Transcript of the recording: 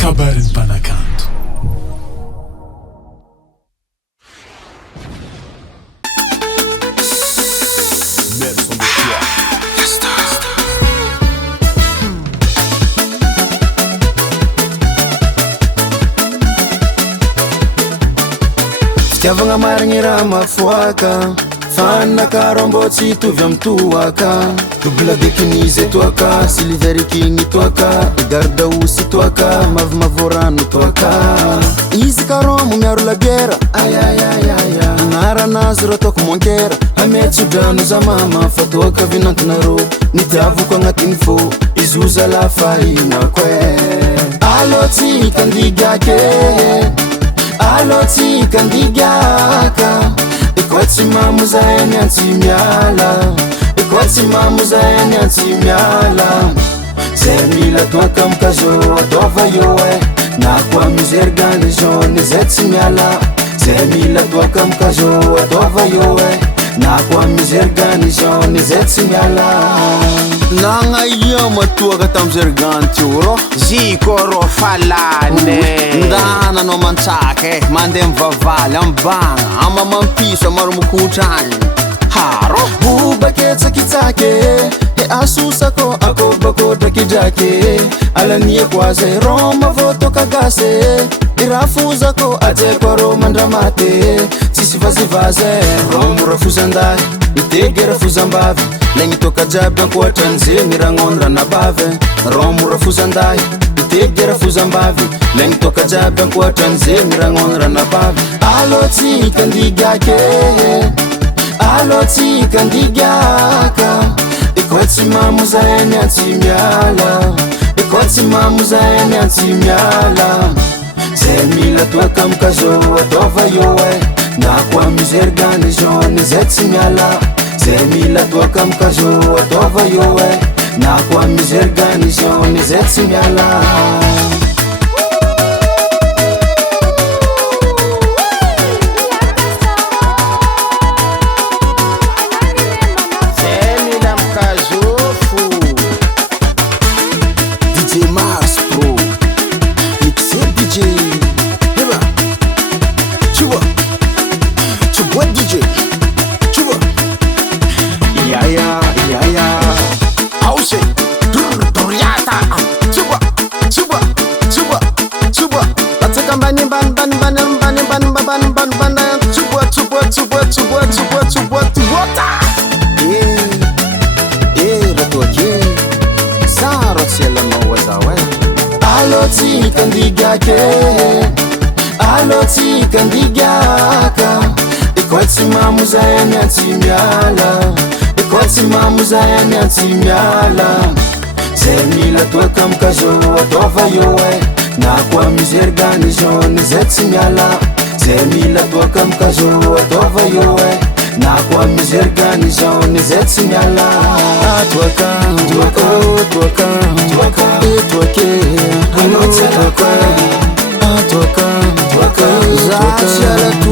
kabarin'ny mpanakanto. Fitiavagna marigny raha mafoaka, fanakarambo tsy hitovy amin'ny toaka. Double bekinizy toaka, silver king toaka, garda aussi toaka, mavomavo toaka. Izy karomo miaro la biera, ayayayaya. Anaranazy rô ataoko monkera, ametsodrano za mama fa toaka vinantinarô. Nitiavoko agnatin'ny fô, izy ho zalafahinako e. Alô tsika andigake, alô tsika andigaka. Ikoa tsy mamozahay ny antsy miala, ikoa tsy mamozahay ny antsy miala. Zay mila toaka mikazo ataova io e, na koa mizery garnison zay tsy miala. Zay mila toaka mikazo ataova io e, na koa mizery garnison zay tsy miala. Nagna io matoaka tam'zay gantio rô, ziko rô falane. Ndana no mantsaka mande mivavaly ambagna, ama mampiso amaro mokotrany. Haro bubake tsakitsake, e asusako akobako drakidrake. Alania kwaze roma voto kagase, irafuzako ajeko roma ndramate. Tsisy vazivaze romo rafuzandahy, itege rafuzambavy. Legny toka jiaby ankoatrany zegny ragnono ranabavy. Romo rafuzandahy, itege rafuzambavy. Legny toka jiaby ankoatrany zegny ragnono ranabavy. Alô tsika andigake, alô tsika andigaka. Ikoa tsy mamozahay ny antsy miala, ikoa tsy mamozahay ny antsy miala. Zay mila toaka mikazo ataova io e, na koa mizery garnison zay tsy miala. Zay mila toaka mikazo ataova io e, na koa mizery garnison zay tsy miala. Alô tsika andigake, alô tsika andigaka. Ikoa tsy mamozahay ny antsy miala, ikoa tsy mamozahay ny antsy miala. Zay mila toaka mikazo ataova io e, na koa mizery garnison zay tsy miala. Zay mila toaka mikazo ataova io e, na koa mizery garnison zay tsy miala. Toaka, toaka, toaka, toaka, toaka, toaka, toaka, toaka, toaka, toaka.